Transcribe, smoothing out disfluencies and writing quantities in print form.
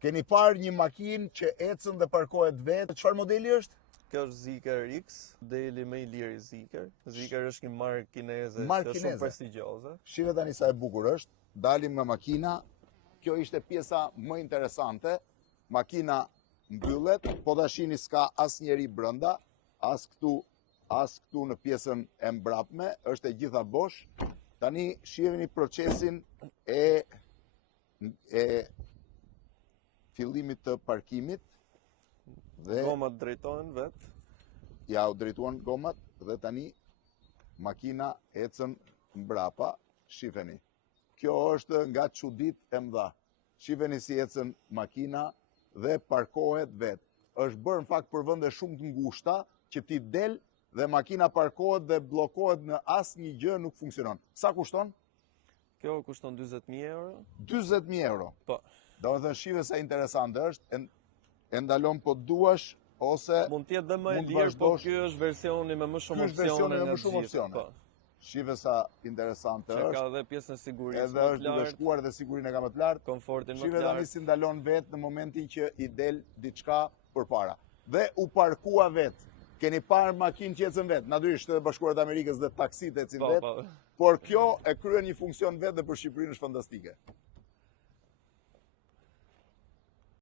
Keni parë një makinë që ecën dhe parkohet vetë. Çfarë modeli është? Kjo është Zeekr X, deli më i lirë i Zeekr. Zeekr është një markë kineze, Markë që është shumë prestigjioze. Shive tani sa e bukur është. Dalim nga makina. Kjo ishte pjesa më interesante. Makina mbyllet, po ta shihni s'ka asnjëri brenda, as këtu në pjesën e mbrapme, është e gjitha bosh. Tani shihni procesin e fillimit të parkimit. Dhe gomat drejtohen vet. Ja u drejtuan gomat dhe tani makina ecën mbrapa. Shifeni. Kjo është nga çudit e mëdha. Shifeni si ecën makina dhe parkohet vet. Është bërë në fakt për vende shumë të ngushta që ti del dhe makina parkohet dhe bllokohet në asnjë gjë nuk funksionon. Sa kushton? Kjo kushton 40.000 euro. 40.000 euro. Po. Domethënë shive sa interesante është, e ndalon po duash ose mund të jetë dhe më e lirë, po ky është versioni me më shumë opsione. Ky është versioni me më shumë opsione. Shive sa interesante është. Që ka dhe pjesën e sigurisë edhe është duke shkuar dhe sigurinë e ka më të lartë. Komfortin më të lartë. Shive tani si ndalon vetë në momentin që i del diçka përpara. Dhe u parkua vetë. Keni parë makinë që ecën vetë, natyrisht Shtetet Bashkuara të Amerikës dhe taksit ecin vetë, por kjo e kryen një funksion vetë dhe për Shqipërinë është fantastike.